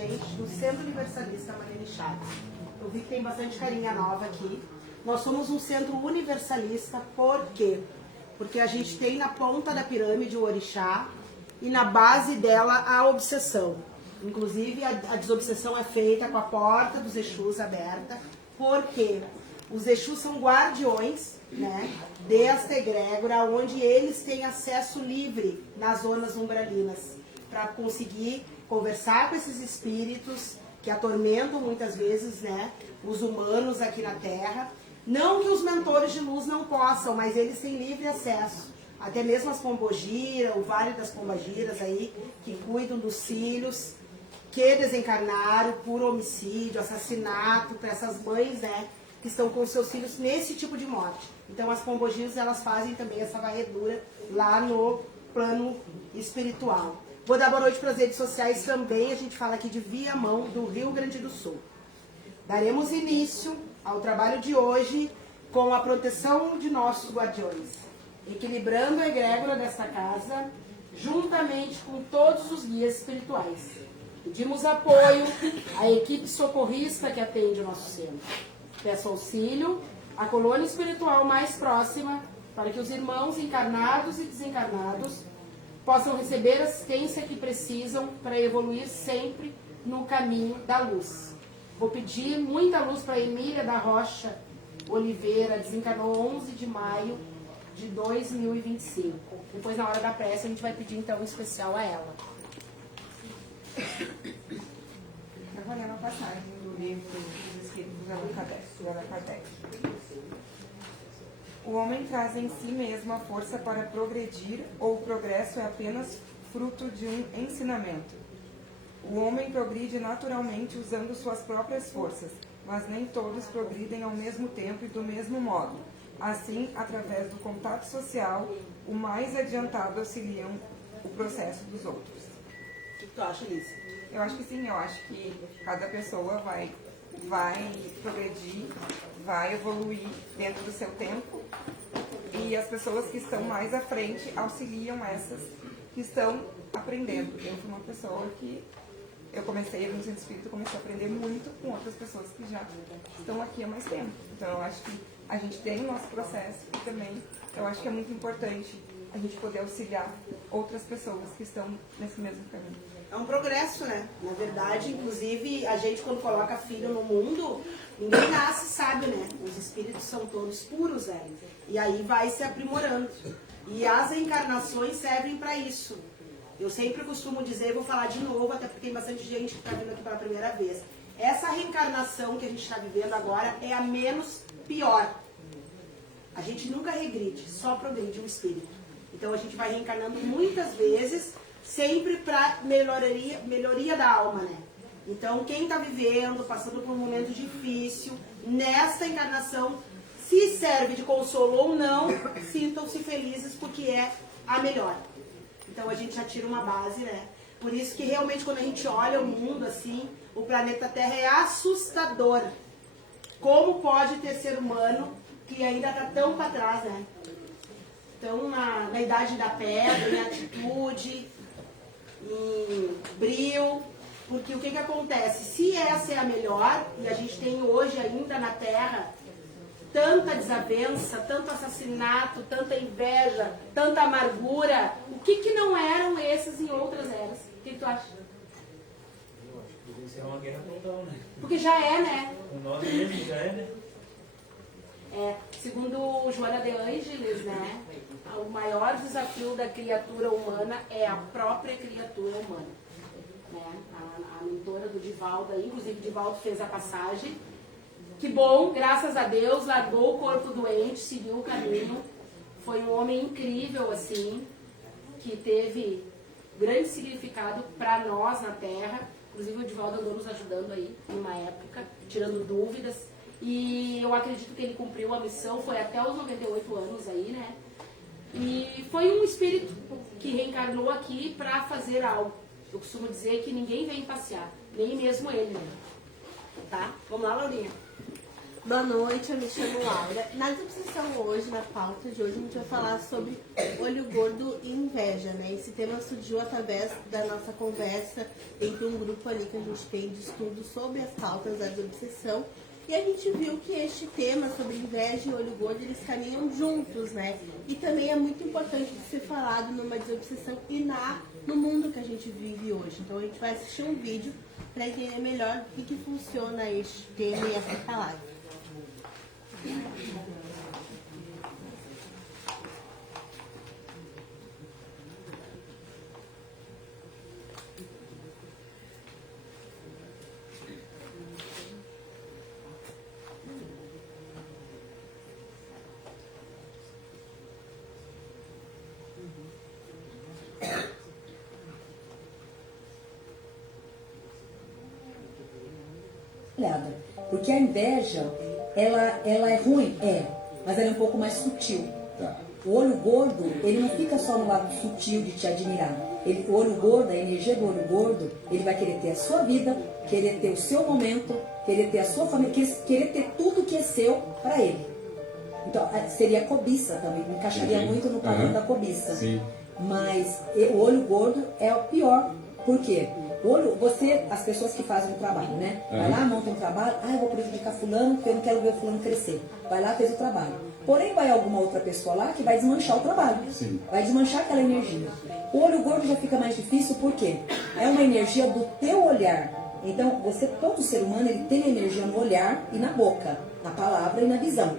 gente do Centro Universalista Marlene Chaves. Eu vi que tem bastante carinha nova aqui. Nós somos um centro universalista, por quê? Porque a gente tem na ponta da pirâmide o orixá e na base dela a obsessão. Inclusive a desobsessão é feita com a porta dos Exus aberta, porque os Exus são guardiões, né, desta egrégora, onde eles têm acesso livre nas zonas umbralinas, para conseguir conversar com esses espíritos que atormentam muitas vezes, né, os humanos aqui na Terra. Não que os mentores de luz não possam, mas eles têm livre acesso. Até mesmo as pombogiras, o Vale das Pombagiras aí, que cuidam dos filhos que desencarnaram por homicídio, assassinato, para essas mães, né, que estão com seus filhos nesse tipo de morte. Então as pombogiras, elas fazem também essa varredura lá no plano espiritual. Vou dar boa noite para as redes sociais também. A gente fala aqui de Viamão, do Rio Grande do Sul. Daremos início ao trabalho de hoje com a proteção de nossos guardiões, equilibrando a egrégora desta casa, juntamente com todos os guias espirituais. Pedimos apoio à equipe socorrista que atende o nosso centro. Peço auxílio à colônia espiritual mais próxima para que os irmãos encarnados e desencarnados possam receber a assistência que precisam para evoluir sempre no caminho da luz. Vou pedir muita luz para Emília da Rocha Oliveira, desencarnou 11 de maio de 2025. Depois, na hora da prece, a gente vai pedir então um especial a ela. Eu vou ler uma passagem do livro dos Escritos de Allan Kardec. O homem traz em si mesmo a força para progredir, ou o progresso é apenas fruto de um ensinamento? O homem progride naturalmente usando suas próprias forças, mas nem todos progridem ao mesmo tempo e do mesmo modo. Assim, através do contato social, o mais adiantado auxiliam o processo dos outros. O que tu acha, Liz? Eu acho que sim, eu acho que cada pessoa vai progredir, vai evoluir dentro do seu tempo, e as pessoas que estão mais à frente auxiliam essas que estão aprendendo. Eu fui uma pessoa que eu comecei no centro espírita, comecei a aprender muito com outras pessoas que já estão aqui há mais tempo. Então eu acho que a gente tem o nosso processo e também eu acho que é muito importante a gente poder auxiliar outras pessoas que estão nesse mesmo caminho. É um progresso, né? Na verdade, inclusive, a gente quando coloca filho no mundo, ninguém nasce sabe, né? Os espíritos são todos puros, né? E aí vai se aprimorando. E as reencarnações servem para isso. Eu sempre costumo dizer, vou falar de novo, até porque tem bastante gente que está vindo aqui pela primeira vez. Essa reencarnação que a gente está vivendo agora é a menos pior. A gente nunca regride, só progride o espírito. Então a gente vai reencarnando muitas vezes, sempre para melhoria da alma, né? Então quem está vivendo, passando por um momento difícil, nesta encarnação, se serve de consolo ou não, sintam-se felizes porque é a melhor. Então a gente já tira uma base, né? Por isso que realmente quando a gente olha o mundo assim, o planeta Terra é assustador. Como pode ter ser humano que ainda está tão para trás, né? Então na idade da pedra, em atitude, em brio, porque o que acontece? Se essa é a melhor, e a gente tem hoje ainda na Terra tanta desavença, tanto assassinato, tanta inveja, tanta amargura, o que não eram esses em outras eras? O que tu acha? Eu acho que deve ser uma guerra total, né? Porque já é, né? Com nós mesmos já é, né? Segundo Joana de Ângeles, né? O maior desafio da criatura humana é a própria criatura humana. Né? A mentora do Divaldo, inclusive o Divaldo fez a passagem. Que bom, graças a Deus, largou o corpo doente, seguiu o caminho. Foi um homem incrível, assim, que teve grande significado para nós na Terra. Inclusive o Divaldo andou nos ajudando aí, numa época, tirando dúvidas. E eu acredito que ele cumpriu a missão, foi até os 98 anos aí, né? E foi um espírito que reencarnou aqui para fazer algo. Eu costumo dizer que ninguém vem passear, nem mesmo ele, né? Tá? Vamos lá, Laurinha. Boa noite, eu me chamo Laura. Na desobsessão hoje, na pauta de hoje, a gente vai falar sobre olho gordo e inveja, né? Esse tema surgiu através da nossa conversa entre um grupo ali que a gente tem de estudo sobre as pautas da desobsessão. E a gente viu que este tema sobre inveja e olho gordo, eles caminham juntos, né? E também é muito importante de ser falado numa desobsessão e no mundo que a gente vive hoje. Então a gente vai assistir um vídeo para entender melhor o que funciona este tema e essa live. Porque a inveja, ela é ruim, mas ela é um pouco mais sutil. Tá. O olho gordo, ele não fica só no lado sutil de te admirar. O olho gordo, a energia do olho gordo, ele vai querer ter a sua vida, querer ter o seu momento, querer ter a sua família, querer ter tudo que é seu para ele. Então, seria a cobiça também, me encaixaria muito no padrão da cobiça. Sim. Mas o olho gordo é o pior. Por quê? As pessoas que fazem o trabalho, né? Vai lá, monta um trabalho, eu vou prejudicar fulano porque eu não quero ver o fulano crescer. Vai lá, fez o trabalho. Porém, vai alguma outra pessoa lá que vai desmanchar o trabalho. Sim. Vai desmanchar aquela energia. O olho gordo já fica mais difícil porque é uma energia do teu olhar. Então, todo ser humano, ele tem energia no olhar e na boca, na palavra e na visão.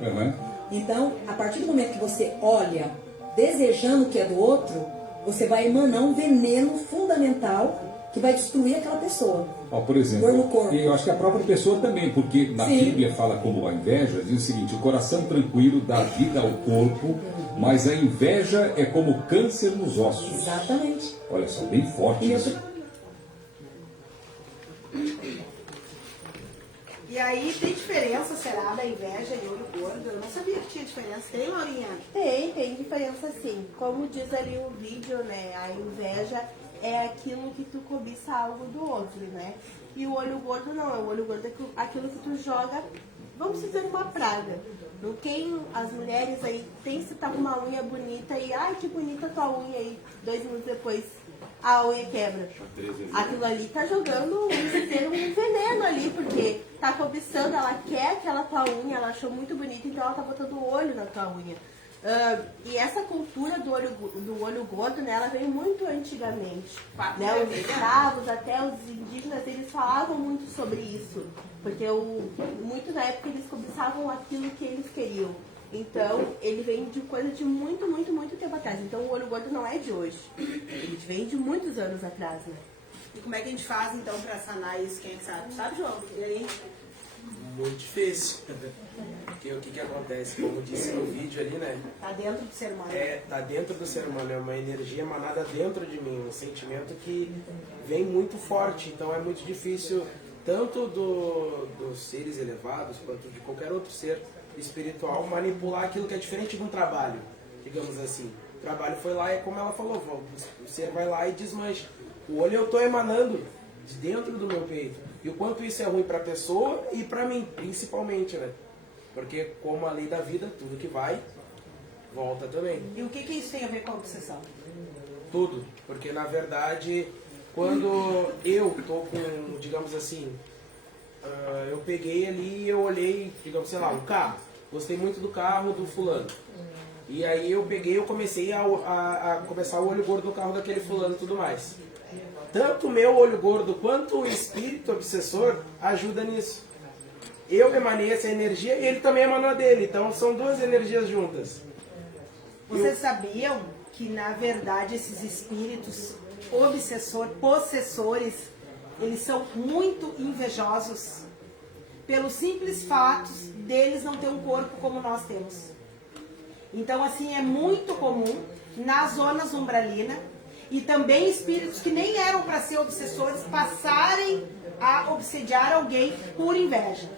Então, a partir do momento que você olha desejando o que é do outro, você vai emanar um veneno fundamental que vai destruir aquela pessoa. Por exemplo, eu acho que a própria pessoa também, porque na Bíblia fala como a inveja, diz o seguinte: o coração tranquilo dá vida ao corpo, mas a inveja é como câncer nos ossos. Exatamente. Olha só, bem forte isso. E aí, tem diferença, será, da inveja e olho gordo? Eu não sabia que tinha diferença. Tem, Laurinha? Tem diferença sim. Como diz ali o vídeo, né? A inveja é aquilo que tu cobiça algo do outro, né? E o olho gordo não. O olho gordo é aquilo que tu joga, vamos dizer, uma praga. Não tem as mulheres aí, tem se tá com uma unha bonita e, ai, que bonita tua unha, e 2 minutos depois a unha quebra. Aquilo ali tá jogando um veneno ali, porque tá cobiçando, ela quer aquela tua unha, ela achou muito bonita, então ela tá botando o olho na tua unha. E essa cultura do olho gordo, né, ela veio muito antigamente. Né, os escravos, até os indígenas, eles falavam muito sobre isso. Porque muito na época eles cobiçavam aquilo que eles queriam. Então, ele vem de coisa de muito, muito, muito tempo atrás. Então, o olho gordo não é de hoje. Ele vem de muitos anos atrás, né? E como é que a gente faz, então, pra sanar isso? Quem é que sabe? Sabe, João? E aí? Muito difícil. Porque o que acontece? Como disse no vídeo ali, né? Tá dentro do ser humano. Tá dentro do ser humano, é uma energia emanada dentro de mim, um sentimento que vem muito forte. Então é muito difícil, tanto dos seres elevados, quanto de qualquer outro ser espiritual, manipular aquilo que é diferente de um trabalho, digamos assim. O trabalho foi lá e, como ela falou, o ser vai lá e desmancha. O olho eu estou emanando de dentro do meu peito. E o quanto isso é ruim para a pessoa e para mim, principalmente, né? Porque, como a lei da vida, tudo que vai, volta também. E o que isso tem a ver com a obsessão? Tudo. Porque, na verdade, quando eu tô com, digamos assim, eu peguei ali e eu olhei, digamos, sei lá, um carro. Gostei muito do carro do fulano. E aí eu comecei a começar o olho gordo no carro daquele fulano e tudo mais. Tanto o meu olho gordo quanto o espírito obsessor ajuda nisso. Eu emanei essa energia e ele também emanou dele. Então são duas energias juntas. Vocês sabiam que, na verdade, esses espíritos possessores, eles são muito invejosos pelos simples fatos deles não ter um corpo como nós temos. Então, assim, é muito comum nas zonas umbralinas e também espíritos que nem eram para ser obsessores passarem a obsediar alguém por inveja.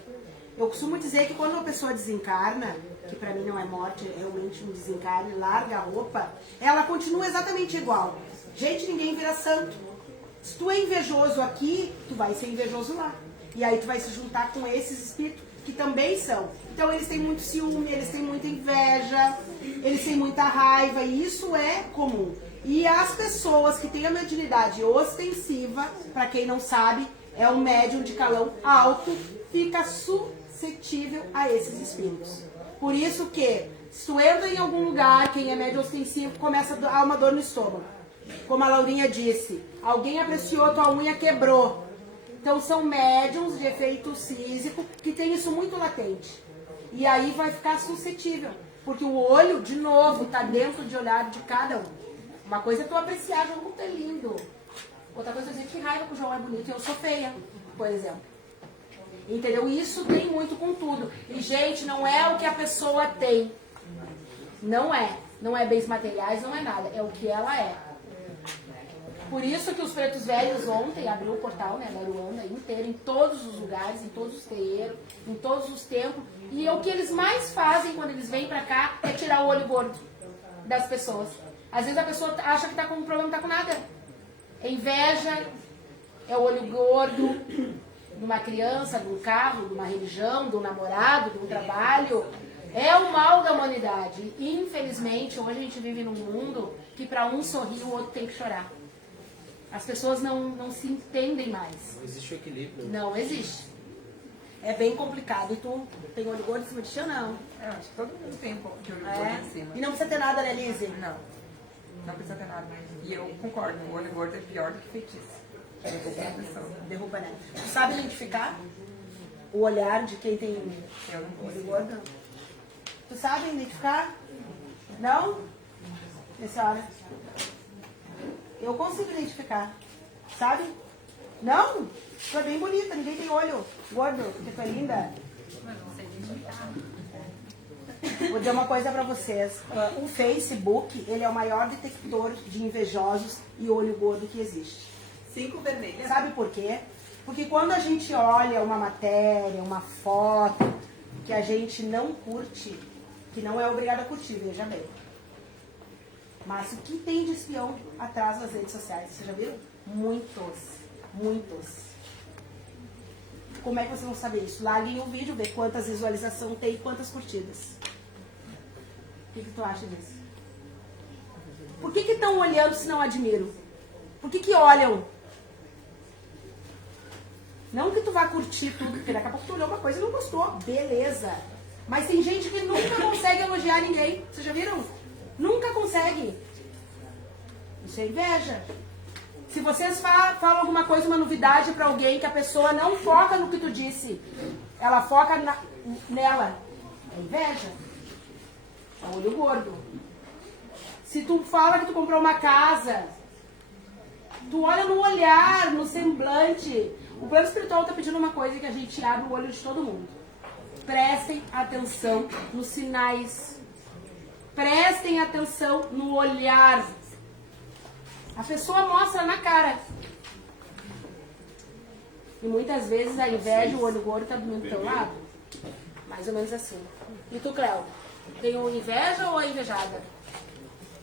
Eu costumo dizer que quando uma pessoa desencarna, que para mim não é morte, é realmente um desencarne, larga a roupa, ela continua exatamente igual. Gente, ninguém vira santo. Se tu é invejoso aqui, tu vai ser invejoso lá. E aí tu vai se juntar com esses espíritos que também são. Então eles têm muito ciúme, eles têm muita inveja, eles têm muita raiva, e isso é comum. E as pessoas que têm a mediunidade ostensiva, para quem não sabe, é um médium de calão alto, fica suscetível a esses espíritos. Por isso que, se tu entra em algum lugar, quem é médium ostensivo, começa a dar uma dor no estômago. Como a Laurinha disse, alguém apreciou, tua unha quebrou. Então são médiums de efeito físico que tem isso muito latente. E aí vai ficar suscetível. Porque o olho, de novo, está dentro de olhar de cada um. Uma coisa é tu apreciar, João é lindo. Outra coisa é dizer que raiva que o João é bonito e eu sou feia, por exemplo. Entendeu? Isso tem muito com tudo. E, gente, não é o que a pessoa tem. Não é. Não é bens materiais, não é nada. É o que ela é. Por isso que os pretos velhos ontem abriu o portal, né, da Aruanda inteiro, em todos os lugares, em todos os terreiros, em todos os templos. E o que eles mais fazem quando eles vêm pra cá é tirar o olho gordo das pessoas. Às vezes a pessoa acha que tá com um problema, não tá com nada. É inveja, é o olho gordo de uma criança, de um carro, de uma religião, de um namorado, de um trabalho. É o mal da humanidade. E, infelizmente, hoje a gente vive num mundo que para um sorrir, o outro tem que chorar. As pessoas não se entendem mais. Não existe o equilíbrio. Não existe. É bem complicado. E tu tem olho gordo em cima de ti ou não? Eu acho que todo mundo tem um pouco de olho gordo em cima. E não precisa ter nada, né, Lizzie? Não, não precisa ter nada. E eu concordo, o olho gordo é pior do que feitiço. Derruba a pessoa. Derruba, né? Tu sabe identificar o olhar de quem tem Eu não olho consigo. gordo? Tu sabe identificar? Não? E a senhora? Eu consigo identificar. Sabe? Não? Tu é bem bonita, ninguém tem olho gordo, porque tu é linda. Vou dizer uma coisa pra vocês. O Facebook, ele é o maior detector de invejosos e olho gordo que existe. 5 vermelhas. Sabe por quê? Porque quando a gente olha uma matéria, uma foto que a gente não curte, que não é obrigado a curtir, veja bem. Mas o que tem de espião atrás das redes sociais? Vocês já viram? Muitos. Muitos. Como é que vocês vão saber isso? Larguem o vídeo, vê quantas visualizações tem e quantas curtidas. O que tu acha disso? Por que estão olhando se não admiram? Por que olham? Não que tu vá curtir tudo, porque daqui a pouco tu olhou uma coisa e não gostou. Beleza. Mas tem gente que nunca consegue elogiar ninguém. Vocês já viram? Nunca consegue. Isso é inveja. Se vocês falam alguma coisa, uma novidade pra alguém, que a pessoa não foca no que tu disse, ela foca nela. É inveja. É olho gordo. Se tu fala que tu comprou uma casa, tu olha no olhar, no semblante. O plano espiritual está pedindo uma coisa, que a gente abre o olho de todo mundo. Prestem atenção nos sinais. Prestem atenção no olhar. A pessoa mostra na cara. E muitas vezes a inveja e o olho gordo está do teu lado. Mais ou menos assim. E tu, Cléo? Tem inveja ou é invejada?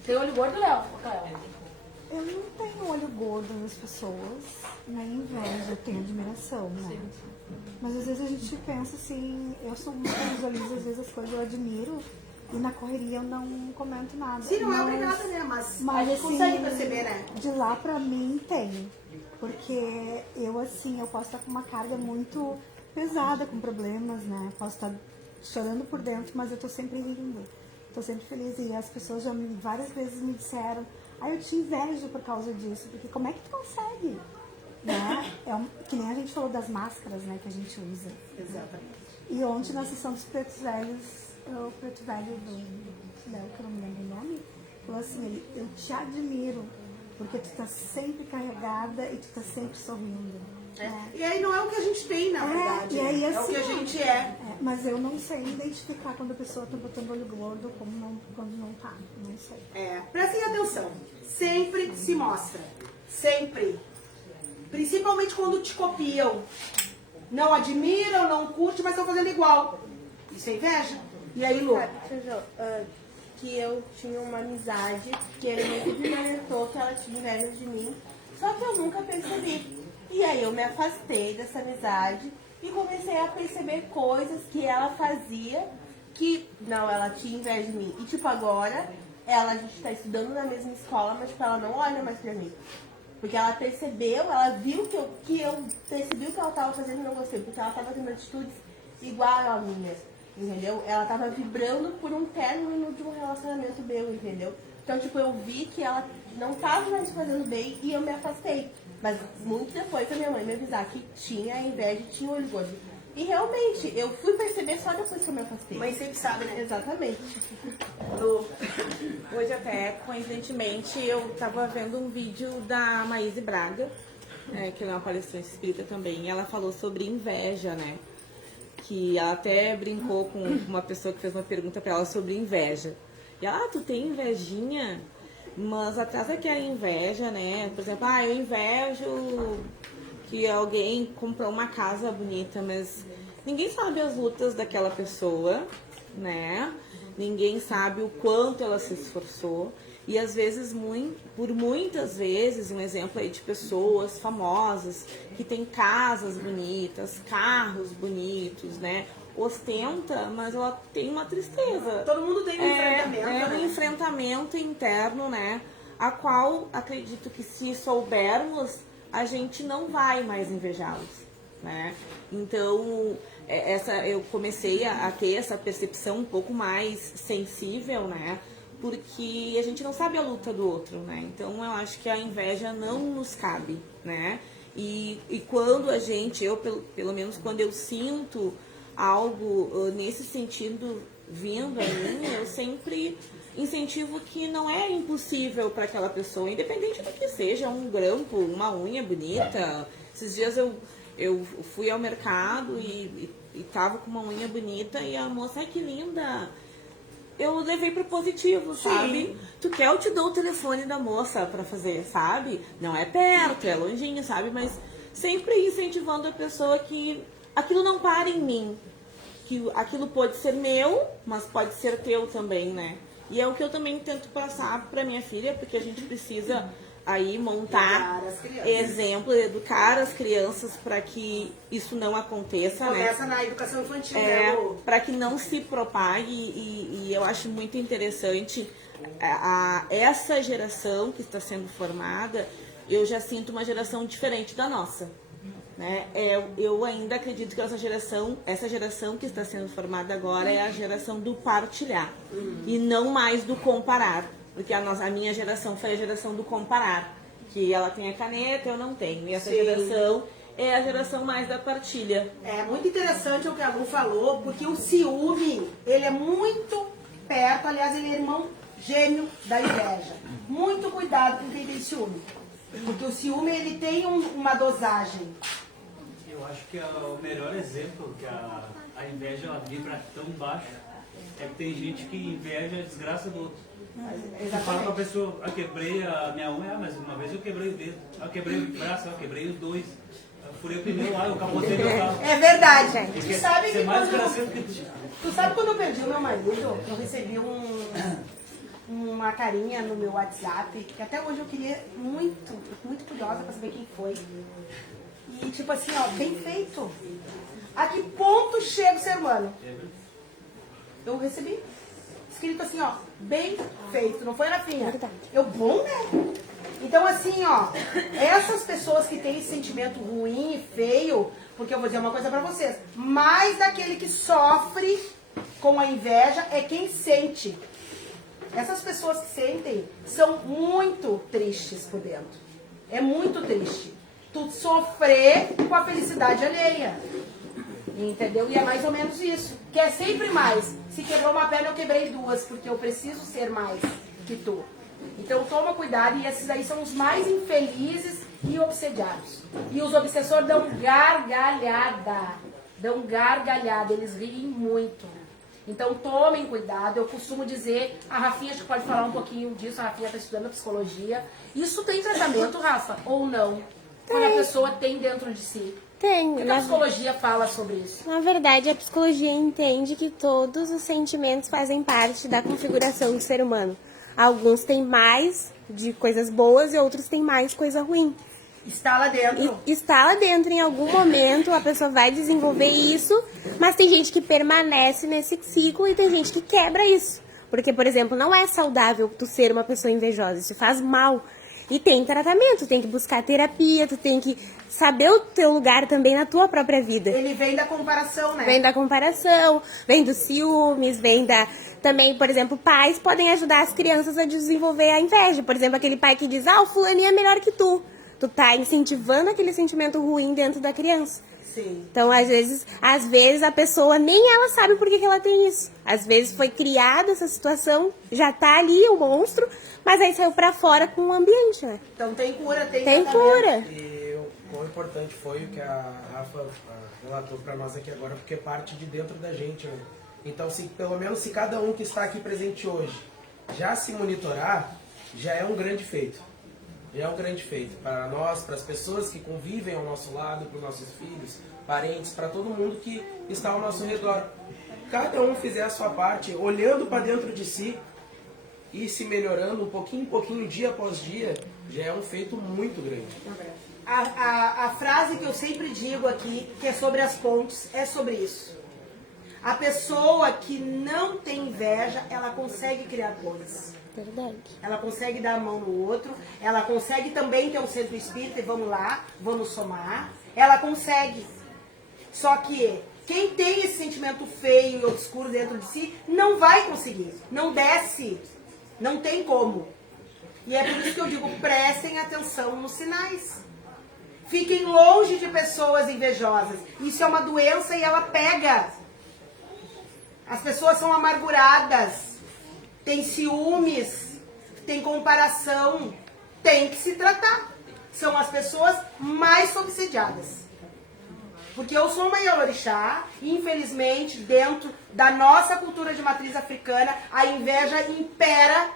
Tem olho gordo, Léo? Cléo? Eu não tenho olho gordo nas pessoas, nem inveja, eu tenho admiração, né? Mas às vezes a gente pensa assim, eu sou muito que visualizo às vezes as coisas, eu admiro, e na correria eu não comento nada. Sim, não é obrigada, né? Mas a gente assim, consegue perceber, né? De lá pra mim tem. Porque eu assim, eu posso estar com uma carga muito pesada, com problemas, né? Posso estar chorando por dentro, mas eu tô sempre rindo. Tô sempre feliz. E as pessoas já várias vezes me disseram, eu te invejo por causa disso, porque como é que tu consegue? Né? Que nem a gente falou das máscaras, né, que a gente usa. Exatamente. E ontem na sessão dos pretos velhos, o preto velho do Léo, que eu não me lembro o nome, falou assim, eu te admiro, porque tu tá sempre carregada e tu tá sempre sorrindo. Né? E aí não é o que a gente tem, na verdade. E aí, assim, é o que a gente é. Mas eu não sei identificar quando a pessoa tá botando olho gordo como quando não tá. Não sei. Prestem atenção. Sempre se mostra. Sempre. Principalmente quando te copiam. Não admiram, não curtem, mas estão fazendo igual. Isso é inveja? E aí, Lu? Que eu tinha uma amizade que ele sempre me alertou que ela tinha inveja de mim, só que eu nunca percebi. E aí eu me afastei dessa amizade e comecei a perceber coisas que ela fazia que, não, ela tinha inveja de mim. E tipo, agora, a gente tá estudando na mesma escola, mas tipo, ela não olha mais pra mim. Porque ela percebeu, ela viu que eu percebi o que ela tava fazendo e não gostei. Porque ela tava tendo atitudes igual a minha, entendeu? Ela tava vibrando por um término de um relacionamento meu, entendeu? Então, tipo, eu vi que ela não tava mais fazendo bem e eu me afastei. Mas muito depois a minha mãe me avisar que tinha inveja e tinha olho gordo. E realmente, eu fui perceber só depois que eu me afastei. Mãe sempre sabe, né? Exatamente. Hoje até, coincidentemente, eu tava vendo um vídeo da Maíse Braga, que ela é uma palestrante espírita também, e ela falou sobre inveja, né? Que ela até brincou com uma pessoa que fez uma pergunta pra ela sobre inveja. E ela, tu tem invejinha? Mas atrás é que a inveja, né? Por exemplo, eu invejo que alguém comprou uma casa bonita, mas ninguém sabe as lutas daquela pessoa, né? Ninguém sabe o quanto ela se esforçou. E às vezes, por muitas vezes, um exemplo aí de pessoas famosas que têm casas bonitas, carros bonitos, né? Ostenta, mas ela tem uma tristeza. Todo mundo tem um enfrentamento, É um né? enfrentamento interno, né? A qual acredito que se soubermos, a gente não vai mais invejá-los, né? Então, eu comecei a ter essa percepção um pouco mais sensível, né? Porque a gente não sabe a luta do outro, né? Então, eu acho que a inveja não nos cabe, né? E quando a gente, pelo menos quando eu sinto algo nesse sentido vindo a mim, eu sempre incentivo que não é impossível para aquela pessoa, independente do que seja, um grampo, uma unha bonita. Esses dias eu fui ao mercado e tava com uma unha bonita e a moça, ai que linda! Eu levei pro positivo, sabe? Tu quer, eu te dou o telefone da moça pra fazer, sabe? Não é perto, é longinho, sabe? Mas sempre incentivando a pessoa que aquilo não para em mim. Que aquilo pode ser meu, mas pode ser teu também, né? E é o que eu também tento passar pra minha filha, porque a gente precisa aí montar exemplo, educar as crianças para que isso não aconteça, Começa né? na educação infantil, né, Lu? Para que não se propague e eu acho muito interessante essa geração que está sendo formada, eu já sinto uma geração diferente da nossa. Né? Eu ainda acredito que essa geração que está sendo formada agora é a geração do partilhar e não mais do comparar, porque a minha geração foi a geração do comparar, que ela tem a caneta, eu não tenho, e essa geração é a geração mais da partilha. É muito interessante o que a Lu falou, porque o ciúme, ele é muito perto, aliás, ele é irmão gêmeo da inveja. Muito cuidado com quem tem ciúme, porque o ciúme, ele tem uma dosagem. Eu acho que o melhor exemplo que a inveja ela vibra tão baixo é que tem gente que inveja a desgraça do outro. Você fala pra pessoa, eu quebrei a minha unha, mas uma vez eu quebrei o dedo, eu quebrei o braço, eu quebrei os dois, eu furei o pneu lá, eu capotei meu carro. É verdade, gente. Tu sabe que mais quando desgraçado que tu sabe quando eu perdi o meu marido, eu recebi uma carinha no meu WhatsApp, que até hoje eu queria muito curiosa pra saber quem foi. E tipo assim, ó, bem feito. A que ponto chega o ser humano? Eu recebi escrito assim, ó, bem feito, não foi, Rafinha? Eu, bom, né? Então assim, ó, essas pessoas que têm esse sentimento ruim e feio, porque eu vou dizer uma coisa pra vocês, mais daquele que sofre com a inveja é quem sente. Essas pessoas que sentem são muito tristes por dentro. É muito triste. Tu sofrer com a felicidade alheia. Entendeu? E é mais ou menos isso. Que é sempre mais. Se quebrou uma perna, eu quebrei duas, porque eu preciso ser mais que tu. Então toma cuidado, e esses aí são os mais infelizes e obsediados. E os obsessores dão gargalhada. Dão gargalhada, eles riem muito. Então tomem cuidado, eu costumo dizer, a Rafinha acho que pode falar um pouquinho disso, a Rafinha está estudando psicologia. Isso tem tratamento, Rafa, ou não? Quando a pessoa tem dentro de si. Tem. O que a psicologia fala sobre isso? Na verdade, a psicologia entende que todos os sentimentos fazem parte da configuração do ser humano. Alguns têm mais de coisas boas e outros têm mais coisa ruim. Está lá dentro. Está lá dentro, em algum momento a pessoa vai desenvolver isso, mas tem gente que permanece nesse ciclo e tem gente que quebra isso. Porque, por exemplo, não é saudável tu ser uma pessoa invejosa, isso faz mal. E tem tratamento, tem que buscar terapia, tu tem que saber o teu lugar também na tua própria vida. Ele vem da comparação, né? Vem da comparação, vem dos ciúmes, vem da... Também, por exemplo, pais podem ajudar as crianças a desenvolver a inveja. Por exemplo, aquele pai que diz, o fulaninho é melhor que tu. Tu tá incentivando aquele sentimento ruim dentro da criança. Sim. Então, às vezes a pessoa nem ela sabe por que ela tem isso. Às vezes foi criada essa situação, já tá ali o monstro, mas aí saiu pra fora com o ambiente, né? Então tem cura, tem Tem cura. E o quão importante foi o que a Rafa relatou para nós aqui agora, porque parte de dentro da gente, né? Então, pelo menos se cada um que está aqui presente hoje já se monitorar, já é um grande feito. Já é um grande feito para nós, para as pessoas que convivem ao nosso lado, para os nossos filhos, parentes, para todo mundo que está ao nosso redor. Cada um fizer a sua parte, olhando para dentro de si e se melhorando um pouquinho em pouquinho, dia após dia, já é um feito muito grande. A frase que eu sempre digo aqui, que é sobre as pontes, é sobre isso. A pessoa que não tem inveja, ela consegue criar pontes. Verdade. Ela consegue dar a mão no outro, ela consegue também ter um centro espírita e vamos lá, vamos somar. Ela consegue. Só que quem tem esse sentimento feio e obscuro dentro de si, não vai conseguir. Não desce. Não tem como. E é por isso que eu digo, prestem atenção nos sinais. Fiquem longe de pessoas invejosas. Isso é uma doença e ela pega. As pessoas são amarguradas. Tem ciúmes, tem comparação, tem que se tratar. São as pessoas mais obsediadas. Porque eu sou uma Yalorixá, e infelizmente, dentro da nossa cultura de matriz africana, a inveja impera.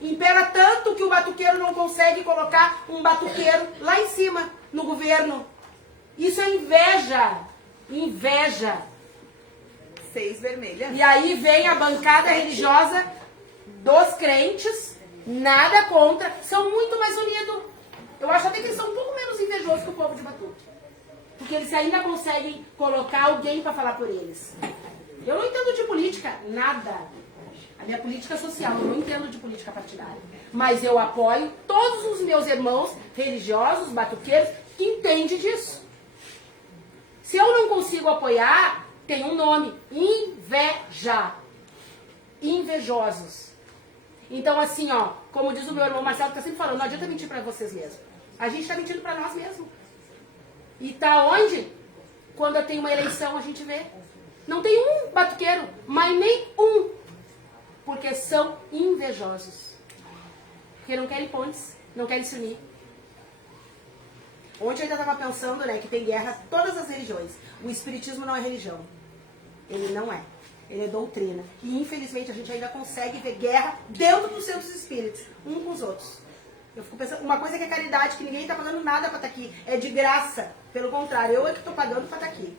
Impera tanto que o batuqueiro não consegue colocar um batuqueiro lá em cima, no governo. Isso é inveja. Inveja. 6 vermelhas. E aí vem a bancada religiosa dos crentes, nada contra, são muito mais unidos. Eu acho até que eles são um pouco menos invejosos que o povo de Batuque. Porque eles ainda conseguem colocar alguém para falar por eles. Eu não entendo de política, nada. A minha política social, eu não entendo de política partidária. Mas eu apoio todos os meus irmãos religiosos, batuqueiros, que entendem disso. Se eu não consigo apoiar, tem um nome, inveja. Invejosos. Então, assim, como diz o meu irmão Marcelo, que tá sempre falando, não adianta mentir pra vocês mesmos. A gente tá mentindo pra nós mesmos. E tá onde? Quando tem uma eleição, a gente vê. Não tem um batuqueiro, mas nem um. Porque são invejosos. Porque não querem pontes, não querem se unir. Ontem eu ainda estava pensando, né, que tem guerra todas as religiões. O espiritismo não é religião. Ele não é. Ele é doutrina. E infelizmente a gente ainda consegue ver guerra dentro dos centros espíritas, um com os outros. Eu fico pensando, uma coisa que é caridade, que ninguém está pagando nada para estar aqui. É de graça. Pelo contrário, eu é que estou pagando para estar aqui.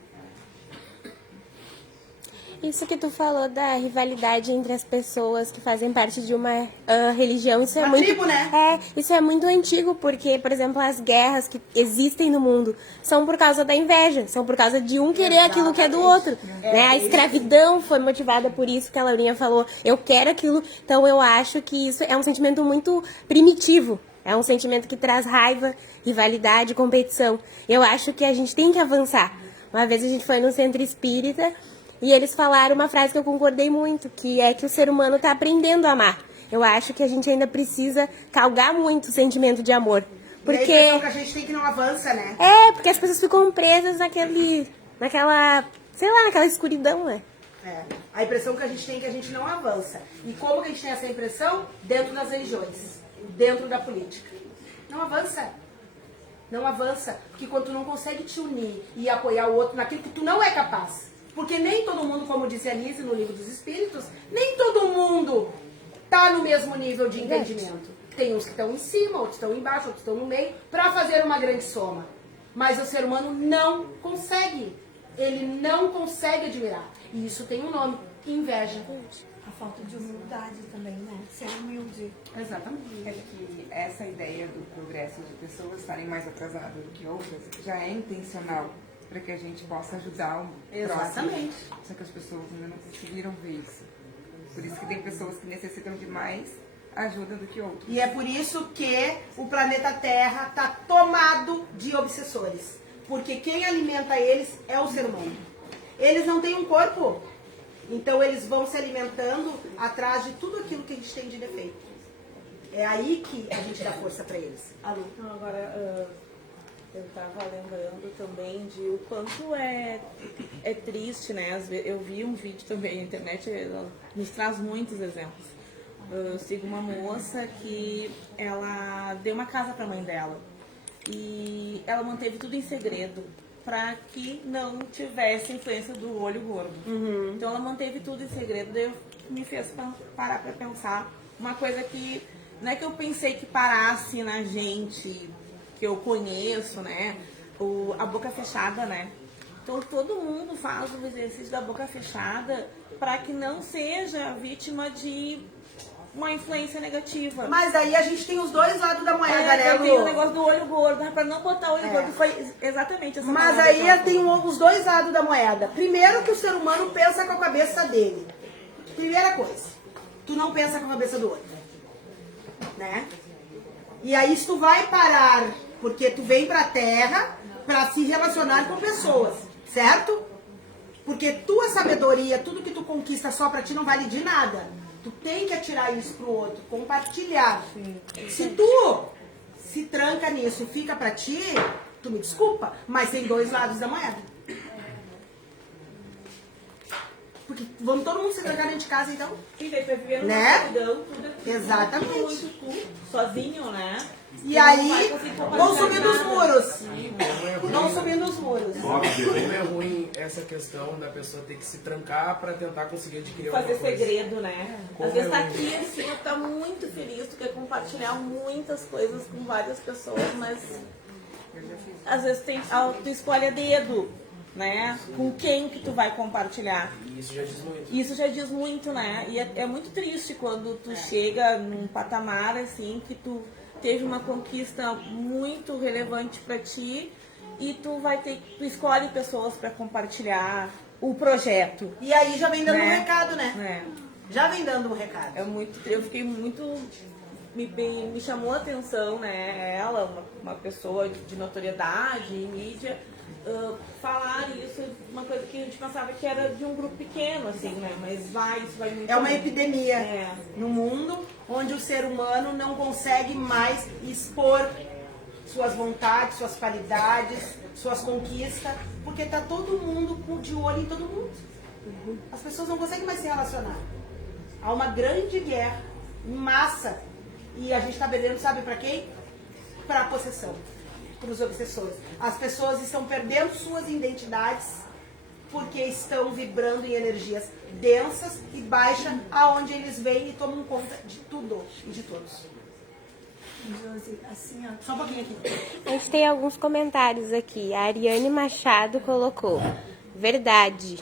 Isso que tu falou da rivalidade entre as pessoas que fazem parte de uma religião, isso é muito... tribo, né? Isso é muito antigo, porque, por exemplo, as guerras que existem no mundo são por causa da inveja, são por causa de um querer aquilo que é do outro. Né? A escravidão foi motivada por isso que a Laurinha falou, eu quero aquilo, então eu acho que isso é um sentimento muito primitivo. É um sentimento que traz raiva, rivalidade, competição. Eu acho que a gente tem que avançar. Uma vez a gente foi no centro espírita e eles falaram uma frase que eu concordei muito, que é que o ser humano está aprendendo a amar. Eu acho que a gente ainda precisa calgar muito o sentimento de amor. Porque... E a impressão que a gente tem que não avança, né? Porque as pessoas ficam presas naquela escuridão, né? A impressão que a gente tem é que a gente não avança. E como que a gente tem essa impressão? Dentro das religiões, dentro da política. Não avança. Não avança. Porque quando tu não consegue te unir e apoiar o outro naquilo que tu não é capaz. Porque nem todo mundo, como disse a Anise no Livro dos Espíritos, nem todo mundo está no mesmo nível de entendimento. Tem uns que estão em cima, outros estão embaixo, outros estão no meio, para fazer uma grande soma. Mas o ser humano não consegue. Ele não consegue admirar. E isso tem um nome, Inveja. A falta de humildade também, né? Ser humilde. Exatamente. É que essa ideia do progresso de pessoas estarem mais atrasadas do que outras já é intencional para que a gente possa ajudar o Exatamente. próximo. Só que as pessoas ainda não conseguiram ver isso. Por isso que tem pessoas que necessitam de mais ajuda do que outras. E é por isso que o planeta Terra está tomado de obsessores. Porque quem alimenta eles é o ser humano. Eles não têm um corpo. Então eles vão se alimentando atrás de tudo aquilo que a gente tem de defeito. É aí que a gente dá força para eles. Alô? Não, agora, eu estava lembrando também de o quanto é triste, né? Eu vi um vídeo também na internet, ela nos traz muitos exemplos. Eu sigo uma moça que ela deu uma casa para a mãe dela e ela manteve tudo em segredo para que não tivesse influência do olho gordo. Então ela manteve tudo em segredo, daí me fez parar para pensar uma coisa que não é que eu pensei que parasse na gente que eu conheço, né? A boca fechada, né? Então todo mundo faz o exercício da boca fechada para que não seja vítima de uma influência negativa. Mas aí a gente tem os dois lados da moeda, né, Aí Lu? tem o negócio do olho gordo, para não botar o olho gordo, foi exatamente essa Mas palavra aí que ela tem falou. os dois lados da moeda. Primeiro que o ser humano pensa com a cabeça dele. Primeira coisa, tu não pensa com a cabeça do outro. Né? E aí tu vai parar, porque tu vem pra Terra pra se relacionar com pessoas, certo? Porque tua sabedoria, tudo que tu conquista só pra ti não vale de nada. Tu tem que atirar isso pro outro, compartilhar. Se tu se tranca nisso e fica pra ti, tu me desculpa, mas tem dois lados da moeda. Porque vamos todo mundo se trancar dentro de casa, então? Sim, daí pra viver numa Né? solidão, tudo Exatamente. muito tu, sozinho, né? E Tu não aí, vai conseguir vão compartilhar subindo os nada. muros. Vão subindo os muros. Como é ruim essa questão da pessoa ter que se trancar para tentar conseguir adquirir Fazer alguma coisa. segredo, né? Como Às vezes tá eu- aqui assim, tu tá muito feliz, tu quer compartilhar muitas coisas com várias pessoas, mas às vezes tu escolhe a dedo, né? Com quem que tu vai compartilhar. E isso já diz muito. Isso já diz muito, né? E é muito triste quando tu chega num patamar assim que tu teve uma conquista muito relevante pra ti e tu escolhe pessoas pra compartilhar o projeto. E aí já vem dando Né? um recado, né? Já vem dando um recado. Eu fiquei muito. Me chamou a atenção, né? Ela, uma pessoa de notoriedade em mídia, falar isso, uma coisa que a gente pensava que era de um grupo pequeno, assim, né? Mas isso vai muito. É uma além. epidemia É. no mundo onde o ser humano não consegue mais expor suas vontades, suas qualidades, suas conquistas, porque tá todo mundo de olho em todo mundo. As pessoas não conseguem mais se relacionar. Há uma grande guerra em massa e a gente tá bebendo, sabe pra quem? Pra possessão, pros obsessores. As pessoas estão perdendo suas identidades porque estão vibrando em energias densas e baixas, aonde eles vêm e tomam conta de tudo e de todos. Josi, assim, ó. Só um pouquinho aqui. A gente tem alguns comentários aqui. A Ariane Machado colocou: verdade.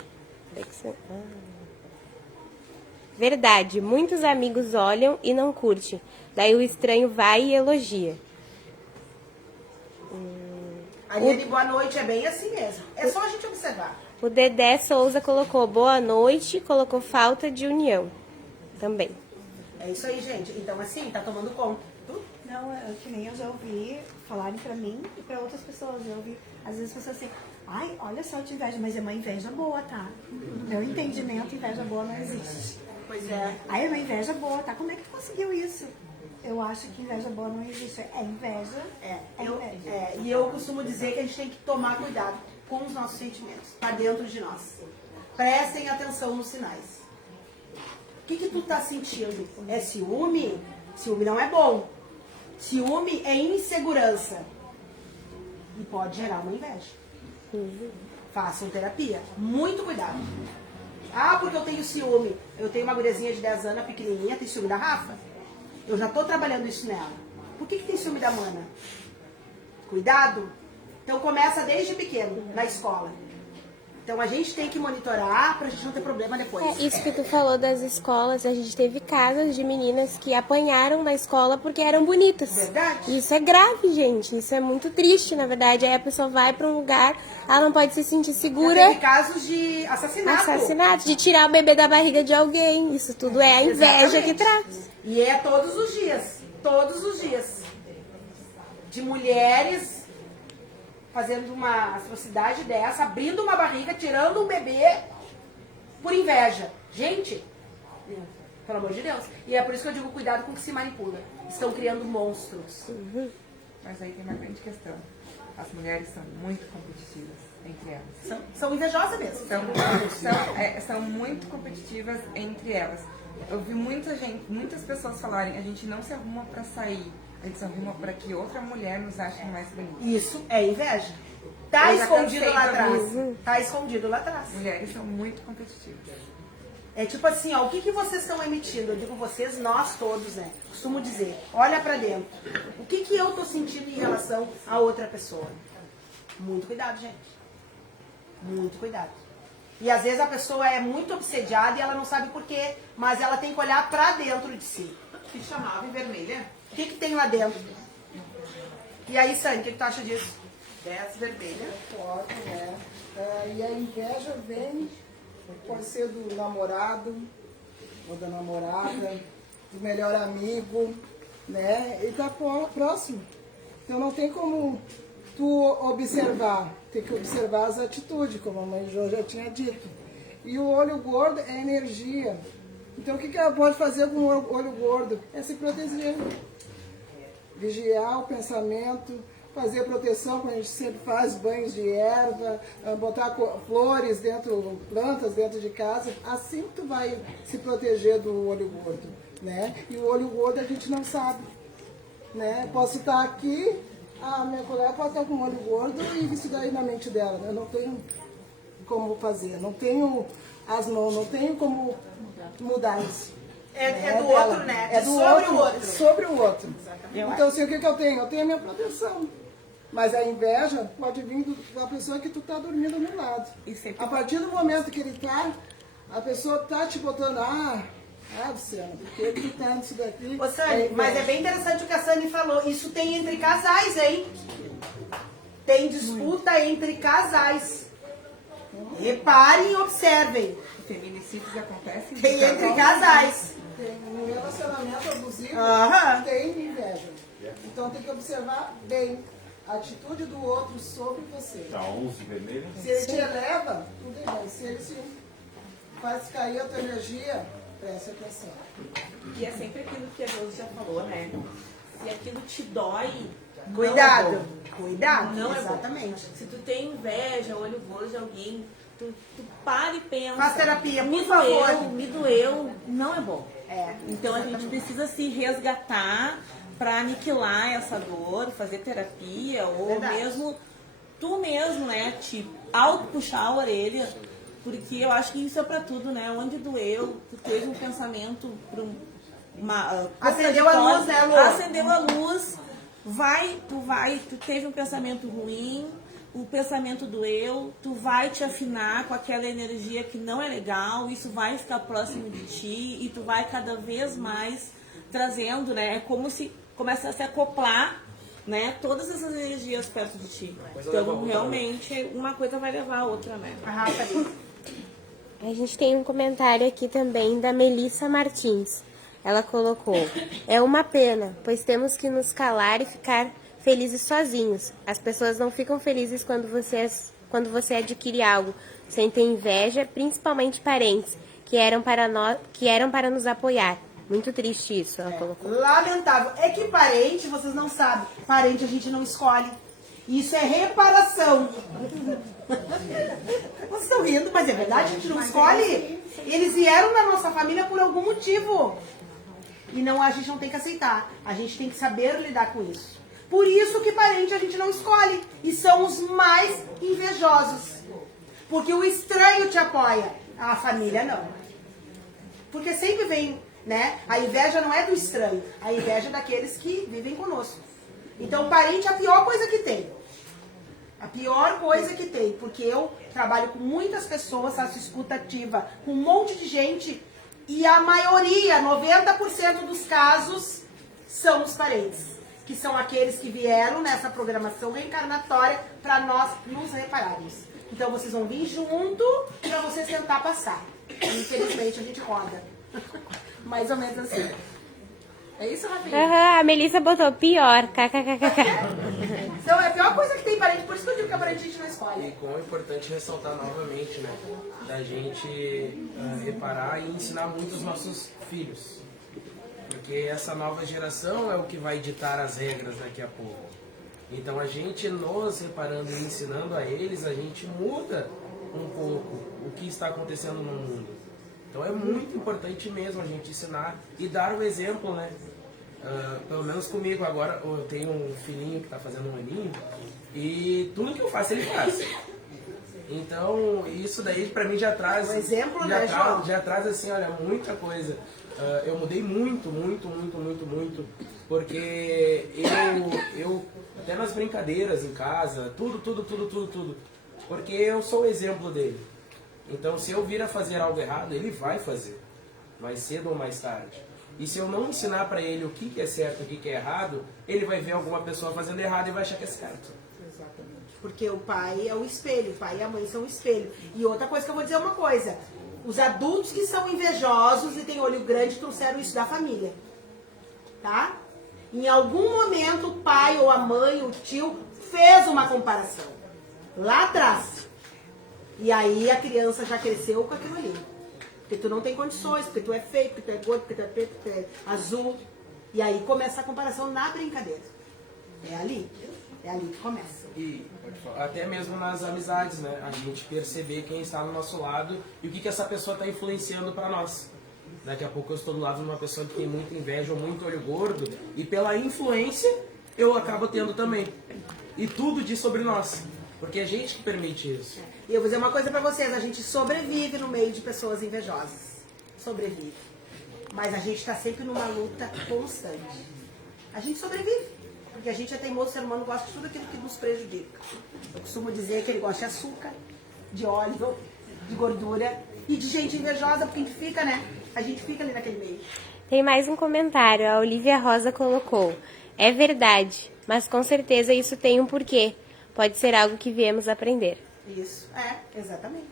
Verdade, muitos amigos olham e não curtem. Daí o estranho vai e elogia. Ariane, boa noite, é bem assim mesmo. É só a gente observar. O Dedé Souza colocou boa noite, colocou falta de união também. É isso aí, gente. Então, assim, tá tomando conta. Não, que nem eu já ouvi falarem pra mim e pra outras pessoas. Eu ouvi, às vezes, pessoas assim, ai, olha só, eu te inveja, mas é uma inveja boa, tá? No meu entendimento, inveja boa não existe. Pois é. Ai, é uma inveja boa, tá? Como é que tu conseguiu isso? Eu acho que inveja boa não existe. É inveja. E eu costumo dizer que a gente tem que tomar cuidado com os nossos sentimentos. Tá dentro de nós. Prestem atenção nos sinais. O que tu tá sentindo? É ciúme? Ciúme não é bom. Ciúme é insegurança. E pode gerar uma inveja. Façam terapia. Muito cuidado. Ah, porque eu tenho ciúme. Eu tenho uma guriazinha de 10 anos, pequenininha, tem ciúme da Rafa. Eu já tô trabalhando isso nela. Por que tem ciúme da mana? Cuidado. Então começa desde pequeno, na escola. Então a gente tem que monitorar pra gente não ter problema depois. Isso que tu falou das escolas, a gente teve casos de meninas que apanharam na escola porque eram bonitas. Verdade. Isso é grave, gente. Isso é muito triste, na verdade. Aí a pessoa vai pra um lugar, ela não pode se sentir segura. Teve casos de assassinato. De tirar o bebê da barriga de alguém. Isso tudo é a inveja Exatamente. que traz. E é todos os dias. Todos os dias. De mulheres fazendo uma atrocidade dessa, abrindo uma barriga, tirando um bebê por inveja. Gente, pelo amor de Deus. E é por isso que eu digo cuidado com o que se manipula. Estão criando monstros. Mas aí tem uma grande questão. As mulheres são muito competitivas entre elas. São invejosas mesmo. São muito competitivas entre elas. Eu vi muitas pessoas falarem, a gente não se arruma pra sair, a gente se arruma pra que outra mulher nos ache mais bonita. Isso é inveja. Tá Eu já escondido cansei lá de atrás. ouvir. Tá escondido lá atrás. Mulheres são muito competitivas. É tipo assim, ó, o que vocês estão emitindo? Eu digo vocês, nós todos, né? Costumo dizer, olha pra dentro. O que eu tô sentindo em relação a outra pessoa? Muito cuidado, gente. Muito cuidado. E às vezes a pessoa é muito obsediada e ela não sabe por quê, mas ela tem que olhar pra dentro de si. Que chamava em vermelha? O que tem lá dentro? E aí, Sani, o que tu acha disso? 10 vermelha. Pode, né? E a inveja vem, pode ser do namorado, ou da namorada, do melhor amigo, né? E tá próximo. Então não tem como tu observar, tem que observar as atitudes, como a mãe Jo já tinha dito. E o olho gordo é energia. Então o que ela pode fazer com o olho gordo? É se proteger. Vigiar o pensamento, fazer proteção, quando a gente sempre faz banhos de erva, botar flores dentro, plantas dentro de casa, assim tu vai se proteger do olho gordo, né? E o olho gordo a gente não sabe, né? Posso estar aqui, a minha colega pode estar com o olho gordo e isso daí na mente dela, eu não tenho como fazer, não tenho as mãos, não tenho como mudar isso. É do outro, né? É do sobre outro, o outro. sobre o outro. Eu Então, assim, o que eu tenho? Eu tenho a minha proteção. Mas a inveja pode vir da pessoa que tu tá dormindo ao meu lado. A partir do momento que ele tá, a pessoa tá te botando, Luciana, porque tu tá nisso daqui. Ô, Sani, mas é bem interessante o que a Sani falou. Isso tem entre casais, hein? Tem disputa entre casais. Reparem e observem. Feminicídios acontecem Tem entre casais. Tem um relacionamento abusivo, tem inveja. Então tem que observar bem a atitude do outro sobre você. Tá 11 vermelho. Se ele te eleva, tudo é bem. Se ele faz cair a tua energia, preste atenção. E é sempre aquilo que a Rose já falou, né? Se aquilo te dói, Cuidado. não é bom. Cuidado, Não exatamente. É bom. Se tu tem inveja, olho gordo de alguém, tu para e pensa. Faz terapia, por me favor. Doeu, me doeu, não é bom. É, então a gente precisa se resgatar para aniquilar essa dor, fazer terapia, ou Verdade. mesmo tu mesmo, né? Te auto-puxar a orelha. Porque eu acho que isso é pra tudo, né? Onde doeu, tu teve um pensamento Acendeu a luz, né, Lu? Acendeu a luz, tu teve um pensamento ruim, o pensamento doeu, tu vai te afinar com aquela energia que não é legal, isso vai ficar próximo de ti e tu vai cada vez mais trazendo, né? É como se começa a se acoplar, né? Todas essas energias perto de ti. Então, realmente, uma coisa vai levar a outra, né? A gente tem um comentário aqui também da Melissa Martins. Ela colocou: é uma pena, pois temos que nos calar e ficar felizes sozinhos. As pessoas não ficam felizes quando você adquire algo. Sentem inveja, principalmente parentes, que eram para nos apoiar. Muito triste isso, ela colocou. Lamentável. É que parente, vocês não sabem. Parente a gente não escolhe. Isso é reparação. Vocês estão rindo, mas é verdade, a gente não escolhe. Eles vieram da nossa família por algum motivo. E não, a gente não tem que aceitar. A gente tem que saber lidar com isso. Por isso que parente a gente não escolhe. E são os mais invejosos. Porque o estranho te apoia. A família não. Porque sempre vem, né? A inveja não é do estranho. A inveja é daqueles que vivem conosco. Então, parente é a pior coisa que tem. A pior coisa que tem, porque eu trabalho com muitas pessoas, faço escuta ativa com um monte de gente e a maioria, 90% dos casos, são os parentes, que são aqueles que vieram nessa programação reencarnatória para nós nos repararmos. Então vocês vão vir junto para vocês tentar passar. Infelizmente a gente roda. Mais ou menos assim. É isso, Rafinha? A Melissa botou pior. KKKK. Então é a pior coisa que tem parente, por isso que eu digo que a parente a gente não escolhe. E como é importante ressaltar novamente, né? Da gente reparar e ensinar muito os nossos filhos. Porque essa nova geração é o que vai ditar as regras daqui a pouco. Então a gente nos reparando e ensinando a eles, a gente muda um pouco o que está acontecendo no mundo. Então é muito importante mesmo a gente ensinar e dar o exemplo, né? Pelo menos comigo agora, eu tenho um filhinho que está fazendo um aninho e tudo que eu faço ele faz. Então isso daí pra mim já traz um exemplo, já né, João? Já traz assim, olha, muita coisa. Eu mudei muito, porque eu até nas brincadeiras em casa, tudo, porque eu sou o exemplo dele. Então se eu vir a fazer algo errado, ele vai fazer, mais cedo ou mais tarde. E se eu não ensinar pra ele o que é certo e o que é errado, ele vai ver alguma pessoa fazendo errado e vai achar que é certo. Exatamente. Porque o pai é o espelho, o pai e a mãe são o espelho. E outra coisa que eu vou dizer uma coisa, os adultos que são invejosos e têm olho grande trouxeram isso da família. Tá? Em algum momento o pai ou a mãe, o tio, fez uma comparação. Lá atrás. E aí a criança já cresceu com aquilo ali. Porque tu não tem condições, porque tu é feio, porque tu é gordo, porque tu é preto, porque tu é azul. E aí começa a comparação na brincadeira. É ali que começa. E até mesmo nas amizades, né? A gente perceber quem está no nosso lado e o que essa pessoa está influenciando para nós. Daqui a pouco eu estou do lado de uma pessoa que tem muita inveja ou muito olho gordo e pela influência eu acabo tendo também. E tudo diz sobre nós. Porque é a gente que permite isso. E eu vou dizer uma coisa pra vocês, a gente sobrevive no meio de pessoas invejosas. Sobrevive. Mas a gente tá sempre numa luta constante. A gente sobrevive. Porque a gente é teimoso, o ser humano gosta de tudo aquilo que nos prejudica. Eu costumo dizer que ele gosta de açúcar, de óleo, de gordura e de gente invejosa, porque a gente fica, né? A gente fica ali naquele meio. Tem mais um comentário, a Olivia Rosa colocou. É verdade, mas com certeza isso tem um porquê. Pode ser algo que viemos aprender. Isso, exatamente.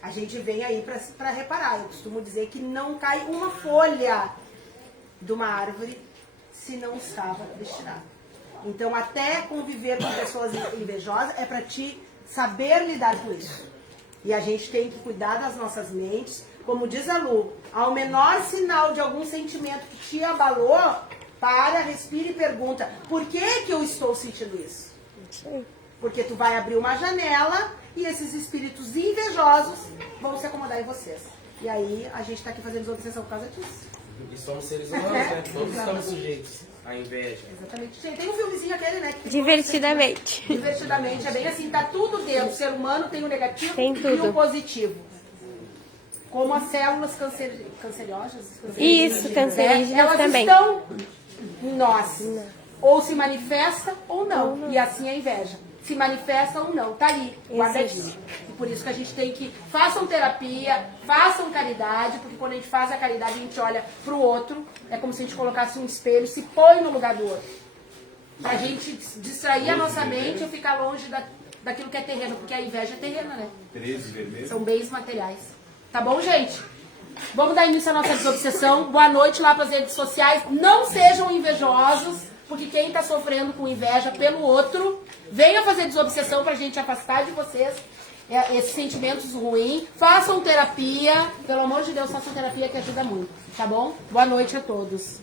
A gente vem aí para reparar. Eu costumo dizer que não cai uma folha de uma árvore se não estava destinada. Então, até conviver com pessoas invejosas é para ti saber lidar com isso. E a gente tem que cuidar das nossas mentes. Como diz a Lu, ao menor sinal de algum sentimento que te abalou, para, respira e pergunta, por que eu estou sentindo isso? Sim. Porque tu vai abrir uma janela e esses espíritos invejosos vão se acomodar em vocês. E aí a gente está aqui fazendo desobsessão por causa disso. E somos seres humanos, né? Todos estamos sujeitos à inveja. Exatamente. Tem um filmezinho aquele, né? Que Divertidamente. Divertidamente. É bem assim, tá tudo dentro. O ser humano tem o negativo Tem tudo. e o positivo. Como as células cancerígenas. Isso, cancerígenas elas também. Estão em nós. Ou se manifesta ou não. E assim é a inveja. Se manifesta ou não. Tá ali, guardadinho. E por isso que a gente tem que... Façam terapia, façam caridade, porque quando a gente faz a caridade, a gente olha pro outro. É como se a gente colocasse um espelho, se põe no lugar do outro. Pra gente distrair a nossa mente e ficar longe daquilo que é terreno. Porque a inveja é terrena, né? 13 vermelho. São bens materiais. Tá bom, gente? Vamos dar início à nossa desobsessão. Boa noite lá pras redes sociais. Não sejam invejosos, porque quem tá sofrendo com inveja pelo outro, venha fazer desobsessão pra gente afastar de vocês esses sentimentos ruins. Façam terapia. Pelo amor de Deus, façam terapia que ajuda muito. Tá bom? Boa noite a todos.